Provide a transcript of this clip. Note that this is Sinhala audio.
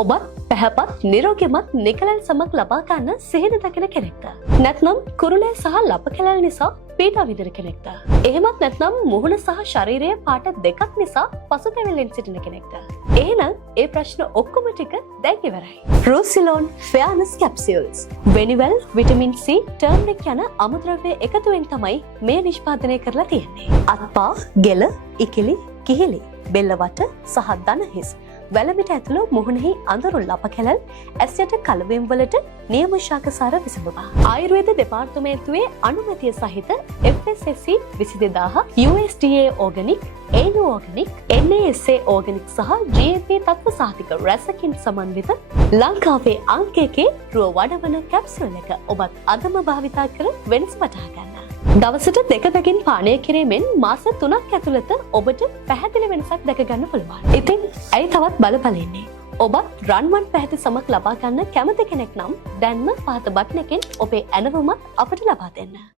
ඔබත් පැහැපත් නිරෝගිමත් නිකලල් සමක් ලබා ගන්න සිහින දකින කෙනෙක්ද? නැත්නම් කුරුලේ සහ ලප කැලල් නිසා පීඩා විඳින කෙනෙක්ද? එහෙමත් නැත්නම් මුහුණ සහ ශරීරයේ පාට දෙකක් නිසා පසුතැවිල්ලෙන් සිටින කෙනෙක්ද? එහෙනම් ඒ ප්‍රශ්න ඔක්කොම ටික දැන් ඉවරයි. රූසිලෝන් ෆෙයානස් කැප්සියුල්ස් වෙනිවල් විටමින් C ටර්මරික් යන අමුද්‍රව්‍ය එකතුවෙන් තමයි මේ නිෂ්පාදනය කරලා තියෙන්නේ. අත්පා ගෙල ඉකිලි කිහිලි බෙල්ලවට සහ දනහිස් වැලමිට ඇතුළු මුහුණෙහි අඳුරු ලප කැලල් ඇස් යට කලවීම් වලට නියම ශාකසාර විසඳුමක්. ආයුර්වේද දෙපාර්තමේන්තුවේ අනුමැතිය සහිත FSSC 22000 USDA organic AU organic NASA organic සහ GMP තත්ත්ව සහතික රැසකින් සමන්විත ලංකාවේ අංක 1 රුව වඩවන කැප්සූල් එක ඔබත් අදම භාවිතා කර වෙනස වටහා ගන්න. දවසට දෙක බැගින් පානය කිරීමෙන් මාස 3ක් ඇතුළත ඔබට පැහැදිලි වෙනසක් දැක ගන්න පුළුවන්. ඉතින් ඇයි තවත් බලපලින්නේ? ඔබත් රන්වන් පැහැති සමක් ලබා ගන්න කැමති කෙනෙක් නම් දැන්ම පහත බටන් එකෙන් ඔබේ ඇනවුමත් අපට ලබා දෙන්න.